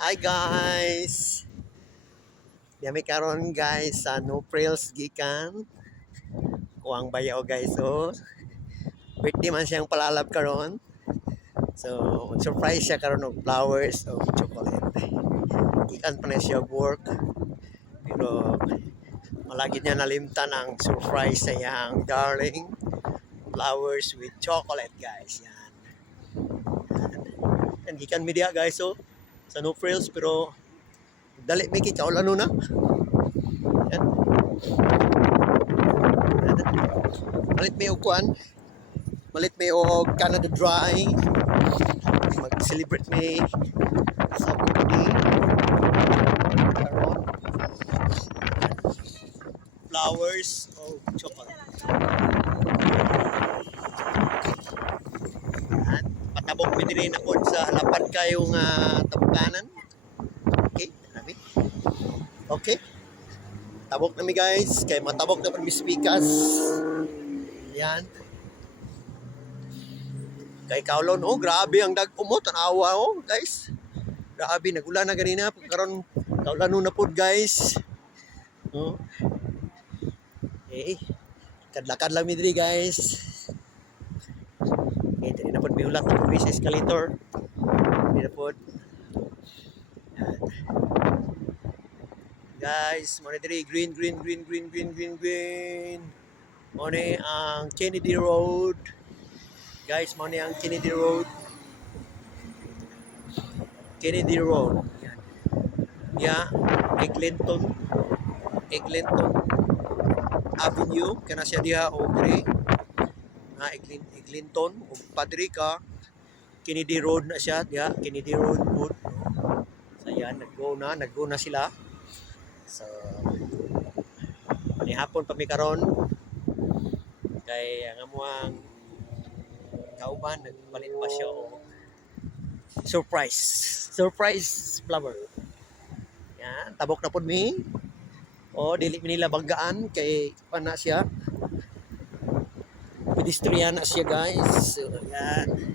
Hi guys! Dami karon guys sa No Frills gikan. Kuwang bayaw guys so. Birthday man siyang palalab karon. So, surprise siya karon og flowers o chocolate. Gikan pa na siya work. Pero malagi niya nalimtan ang surprise sa iyang darling. Flowers with chocolate guys. Yan. Yan. Gikan media guys so. Sa No Frills pero dali may kita ulan na. Yan. Malit may ukuan. Malit may og Canada Dry. Mag-celebrate may sa birthday. Karon flowers o chocolate. Yan. Patabok mi diri na pod sa halapan kayo nga tabukanan. Okay, nabi. Okay. Tabok na mi guys, kay matabok na pod mi speakers. Yan. Kay kaulon, oh grabe ang dagko mo, tanawa oh guys. Grabe, nagulan na ganina, karon kaulan na pod guys. Oh. Okay. Kadlakad lang mi diri guys. Okay, diri na pod mi ulat sa escalator. Diri na pod. Yan. Guys, mo diri green. Mo ni ang Kennedy Road. Guys, mo ni ang Kennedy Road. Kennedy Road. Yan. Yeah, Eglinton Avenue kana siya diha o diri na Eglinton o padri ka Kennedy Road na siya diha Kennedy Road food. So yan, naggo na sila. So panihapon pa mi karon kay ang amuang kauban nagpalit pa siya o surprise flower. Yan, tabok na pod mi. O dili mi nila banggaan kay pana siya. Pedestrian na siya guys. So yan.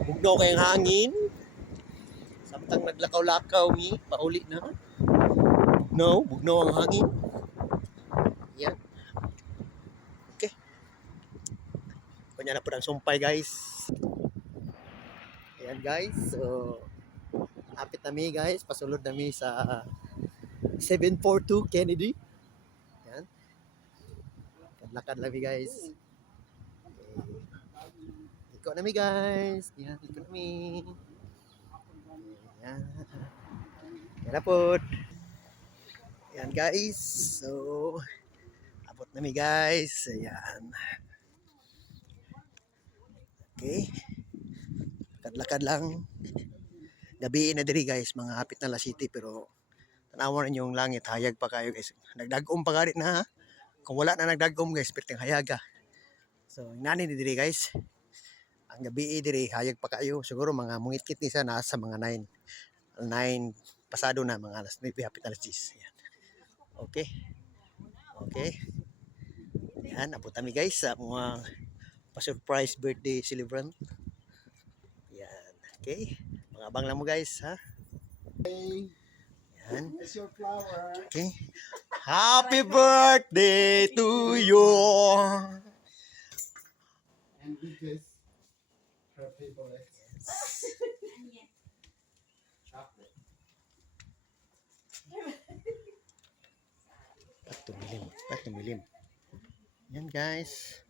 Bugnaw kay ang hangin. Samtang naglakaw-lakaw mi, pauli na. No, bugnaw ang hangin. Yan. Okay. Kanya na po ang sumpay guys. Ayan guys. So, apit na mi guys. Pasulod na mi sa 742 Kennedy. Yan. Kadlakad lang mi guys. Okay. Iko na mi guys. Yan, iko na mi. Yan. Yan na po. Yan guys. So, abot na mi guys. Ayan. Okay. Kadlakad lang. Gabi na diri guys, mga hapit na la city pero tanawan ninyo yung langit, hayag pa kayo guys. Nagdagom pa garit na ha. Kung wala na nagdagom guys, perting hayaga. So, nani ni diri guys. Ang gabi diri hayag pa kayo. Siguro mga mungit-kit ni sa nasa mga 9 pasado na mga alas 9 hapit alas 10. Yan. Okay. Okay. Yan, abot kami guys sa mga pa-surprise birthday celebrant. Yan. Okay. Mga-abang lang mo guys ha. Yan. It's your flower. Okay. Happy birthday to you. And with this, her favorite chocolate. Patumilim. Yan guys.